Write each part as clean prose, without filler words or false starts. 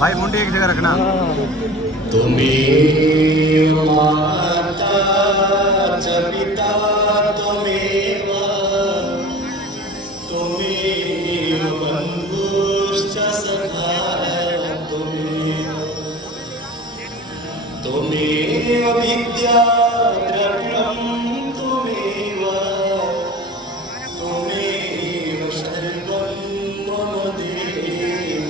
भाई मुंडी एक जगह रखना। तुम्हें माता च पिता त्वमेव त्वमेव बन्धुश्च सखा त्वमेव विद्या द्रविणं त्वमेव त्वमेव सर्वं मम देव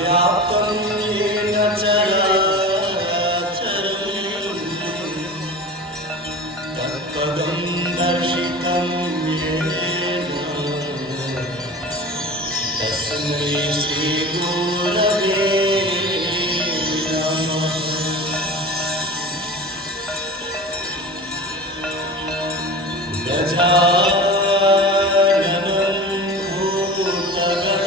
व्याप्तं येन चराचरं तत्पदं दर्शितं येन तस्मै श्रीगुरवे नमः। गजाननं भूतगणाधिसेवितं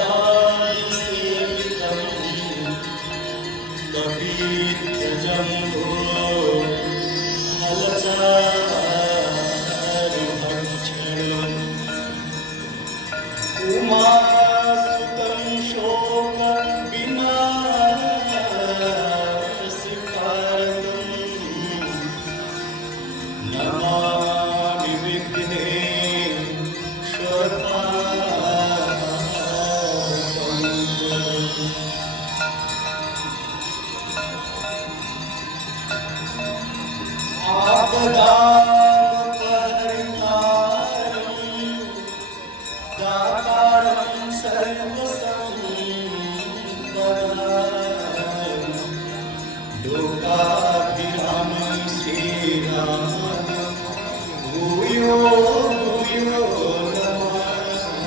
कपीत्यजम्बो फलचारुभक्षणम् उमासुतं शोकविनाशकारकम् नमामि विघ्नेश्वराय। आपदामपहर्तारं दातारं सर्वसम्पदां लोकाभिरामं श्रीरामं भूयो भूयो नमाम्यहम्।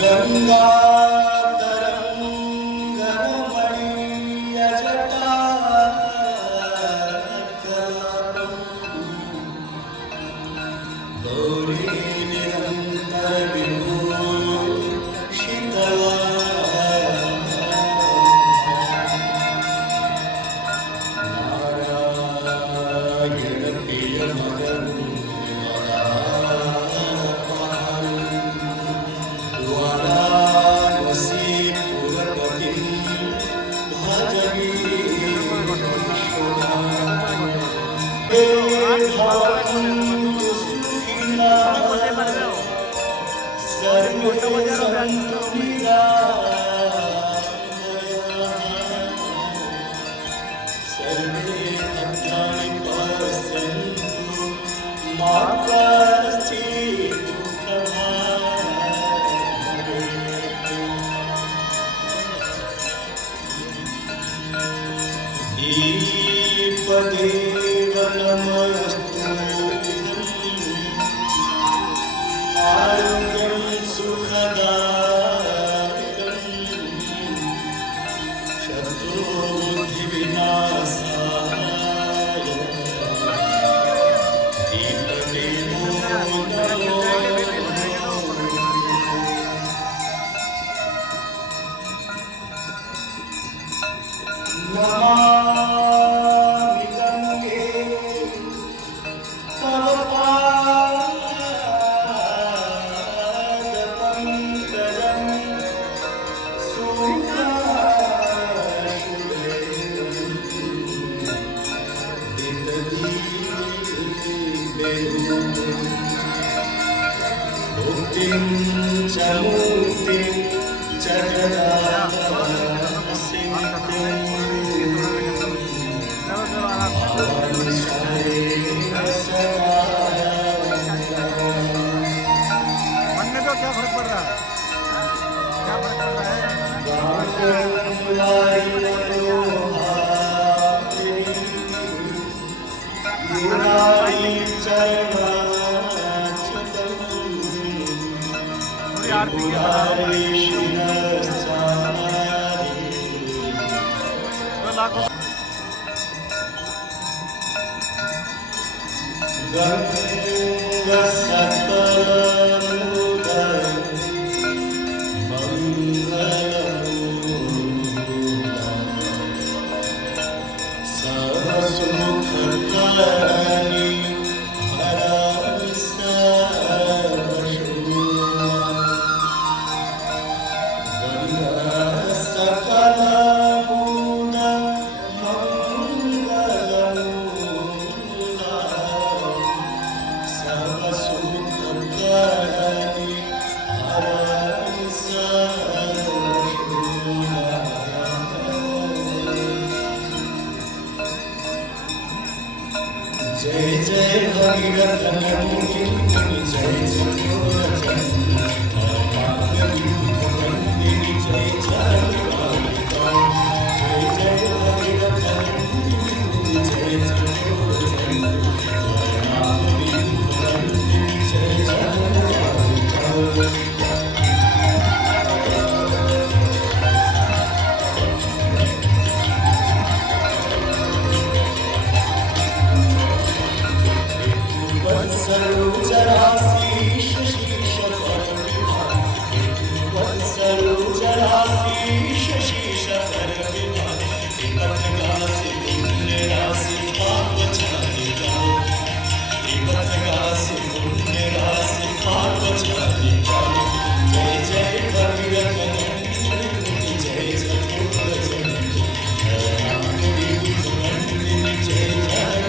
गंगाधरं गणमणीयजटाकलापं गौरी निरन्तरविभूषितवान् नारायणप्रियमदं वाराणसीपुरपतिं भजमीश्वरान् सर्वे सन्तु निरामयाः सर्वे भद्राणि पश्यन्तु मा कश्चित् दुःखभाग् दीपदेव नमस्तु आरोग्यं सुखदायकं शत्रुबुद्धिविनाशाय दीपदेवो नमामि गंगे तव पादपङ्कजं शुभ्राशुभे दितदीपे मुक्तिं च मुक्तिं च बनने को क्या फर्क पड़ रहा है? क्या फर्क पड़ रहा है? जय जय भगीरथ नंदिनी जय जगोरचंडी नंदिनी जय जय कालिका जय जय भगीरथ नंदिनी जय जगोरचंडी नंदिनी जय जय कालिका सरोजराशीष शीश पर विभाग सरोजराशीष शीश पर विभाग पथगासी पुण्य राशि पाप छाने जाओ पथगासी पुण्य राशि पाप छाने जाओ जय जय भगीरथ नंदिनी जय जगोरचंडी नंदिनी जय जय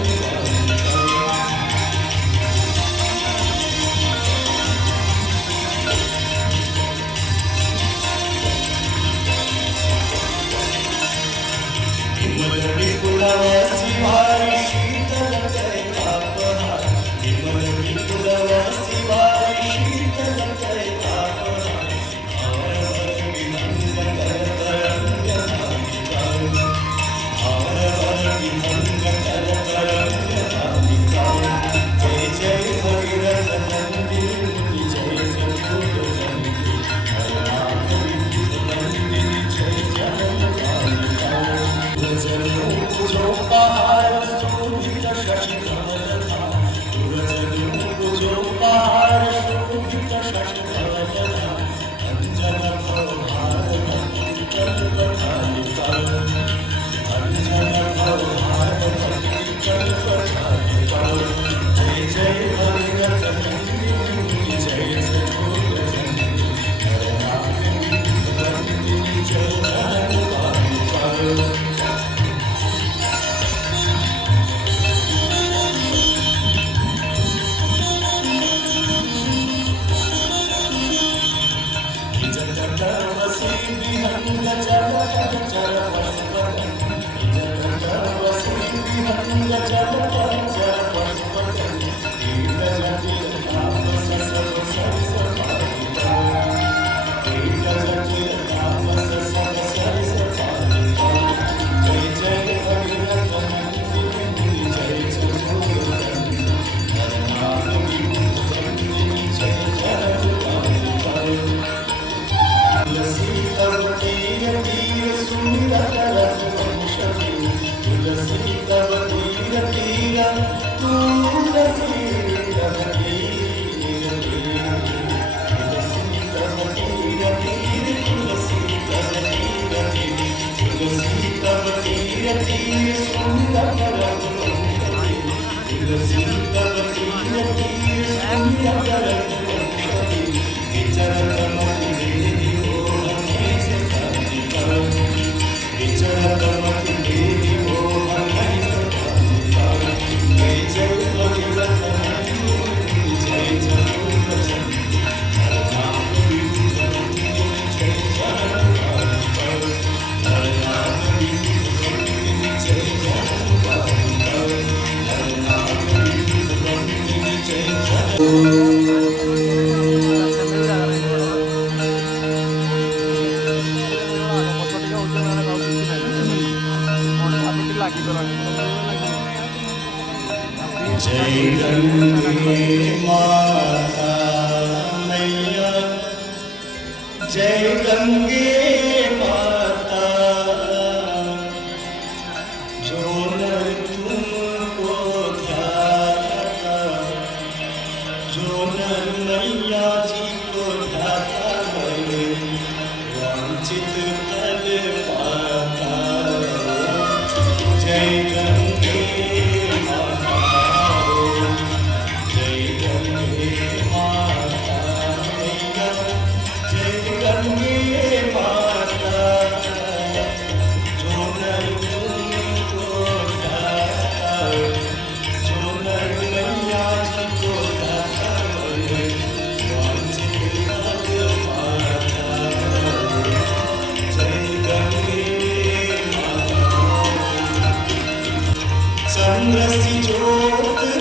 विपुलवासी भारी शीतल जय तापहार विमल विपुलवासी भारी शीतल जय तापहार हार हर विहंग कर तरंग धामिकाओ हार हर विहंग कर तरंग धामिकाओ जय जय भगीरथ नंदिनी जय जगोरचंडी नंदिनी जय जय कालिका जो पहाड़ शोभित शशि कमलधा जो पहाड़ शोभित शशि कमलधा अंजन भवभार भक्ति कल्पकालिका अंजन भवभार भक्ति कल्पकालिका जय जय भगीरथ नंदिनी जय जगोरचंडी नंदिनी जय जय कालिका जय गंगे माता मैया जय गंगे माता जो नर तुमको ध्याता जो नर मैया जी को ध्याता बने वांछित फल पाता जय गंगे माता जय गंगे माता मैया जय गंगे माता जो नर तुमको ध्याता जो नर मैया जी को ध्याता बने वांछित फल पाता जय गंगे माता चंद्र सी ज्योत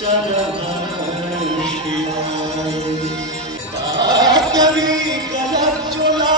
चरण शिवाय कभी गलत चुना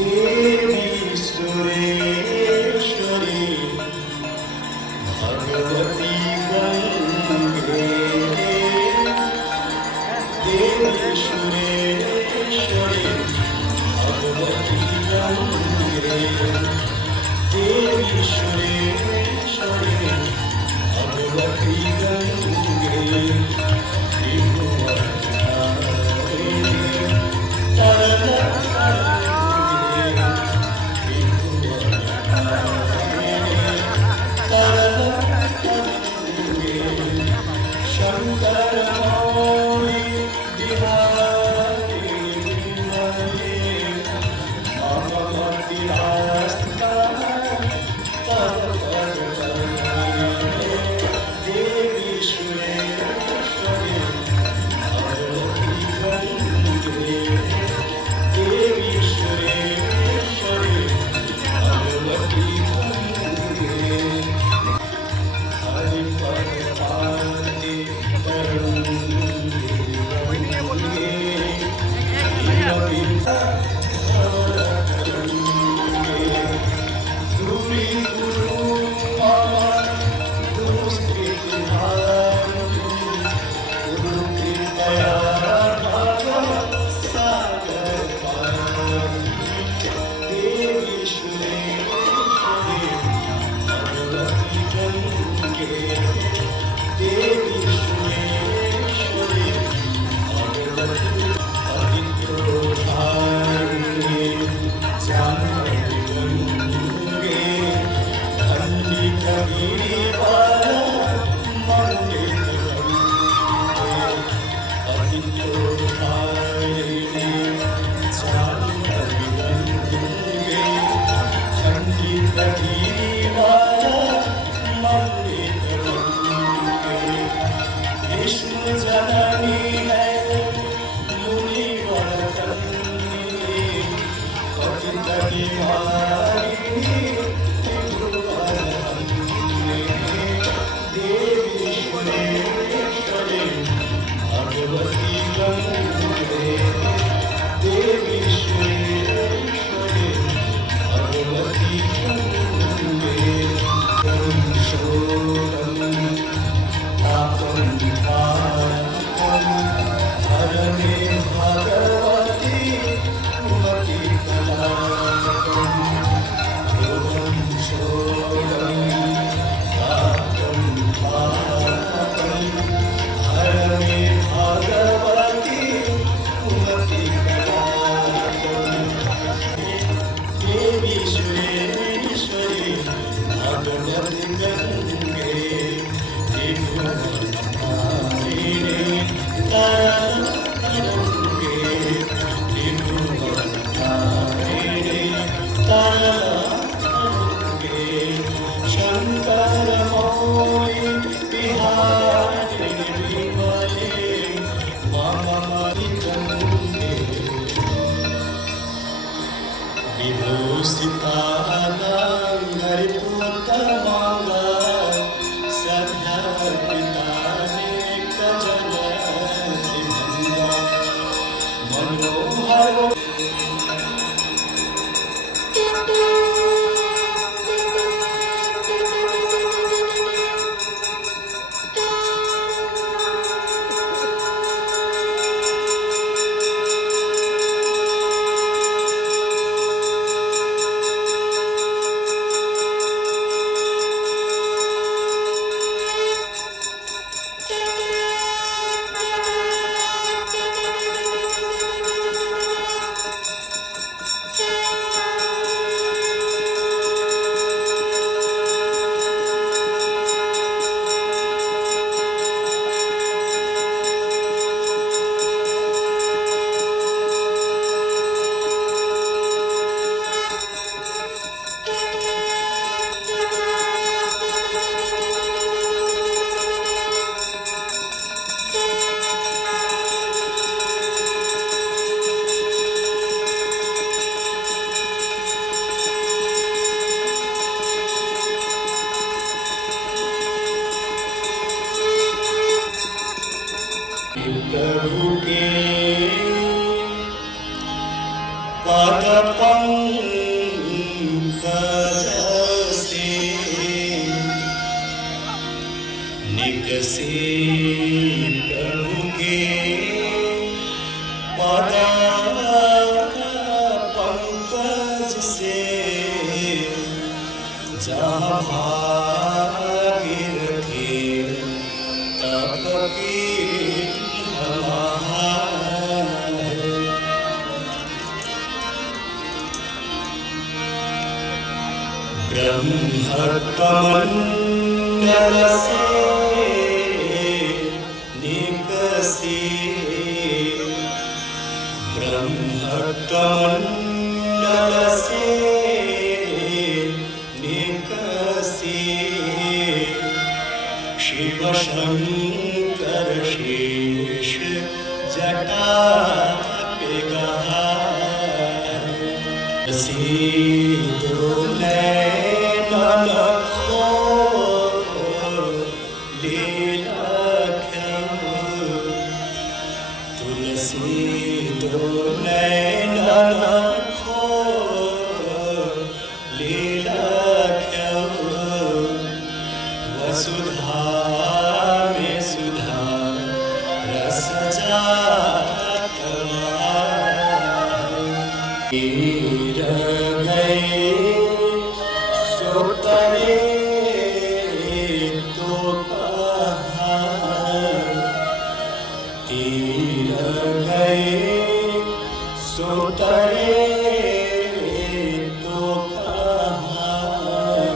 देवी सुरेश्वरी भगवती गंगे देवी सुरेश्वरी भगवती गंगे देवी सुरेश्वरी भगवती गंगे दीवाना मंदिर रंगे विष्णु जननी है मुनिवर कन्ये पतित निवारिणी त्रिभुवन हंसिनी देवी सुरेश्वरी भगवती गंगे देवी सुरेश्वरी भगवती गंगे शोभम तापम पारकम हरणे भगवती कुमति कलाकम योगम शोभम तापम पारकम हरणे भगवती कुमति कलाकम देवी सुरेश्वरी भगवती गंगे त्रिभुवनधारिणी तरंगे त्रिभुवनधारिणी तरंगे शंकर मौली बिहारिणी विमले मममति गंगे विभूषितालंकृतमंगा सद्यर्पितानेकजननिभंगा मनोहर प्रभु के पद पंकज से निकसे प्रभु के पद पंकज से जहाँ भागीरथी तप की ब्रह्मकमण्डल से निकसी ब्रह्मकमण्डल से निकसी शिव शंकर शेष जटा पे गहा सीधो नैनन को लीला ख्याल तुलसी दो नैनन को लीला ख्याल वसुधा में सुधा रस जात तीर गए सो तरे तो कहाँ तीर गए सो तरे तो कहाँ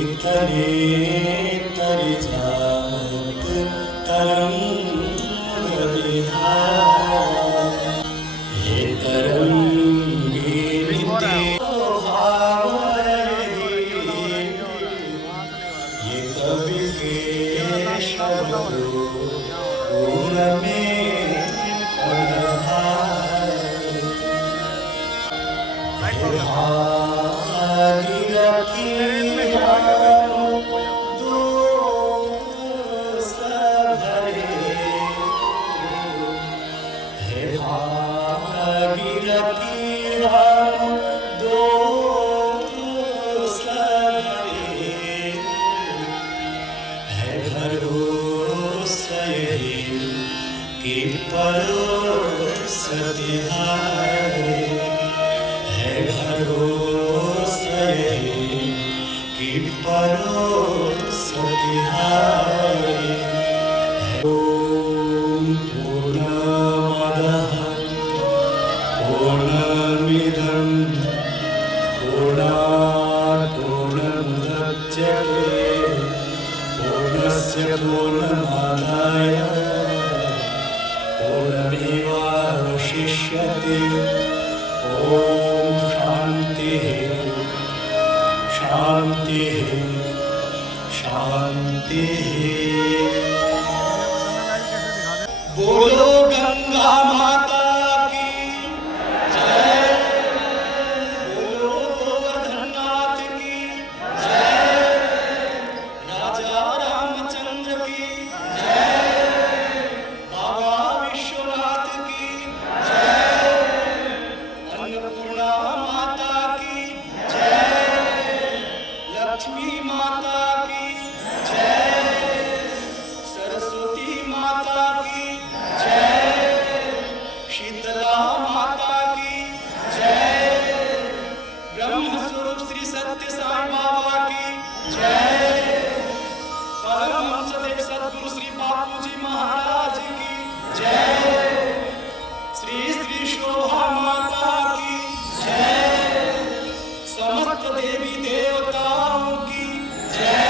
इतने तर जात तरंग विधान हे तरंगी विद्या भावना रखी हम दोष भरे, हे भागीरथी हम दोष भरे, है भरोसा यही कि परोस तिहारे, है भरोसा यही कि परोस तिहारे। ओम पूर्णमदः पूर्णमिदं पूर्णात् पूर्णमुदच्यते पूर्णस्य पूर्णमादाय पूर्णमेवावशिष्यते। ॐ शान्तिः शान्तिः शान्तिः। बोलो गंगा माता की जय, बोलो गोवर्धननाथ की जय, राजा रामचंद्र की जय, बाबा विश्वनाथ की जय, अन्नपूर्णा माता की जय, लक्ष्मी माता की जय, सरस्वती माता की जय, शीतला माता की जय, ब्रह्मस्वरूप श्री सत्य साई बाबा की जय, परमहंसदेव सद्गुरु श्री बापूजी महाराज की जय, श्री श्री शोभा माता की जय, समस्त देवी देवताओं की जय,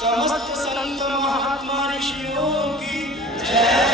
समस्त संत महात्मा ऋषियों की जय।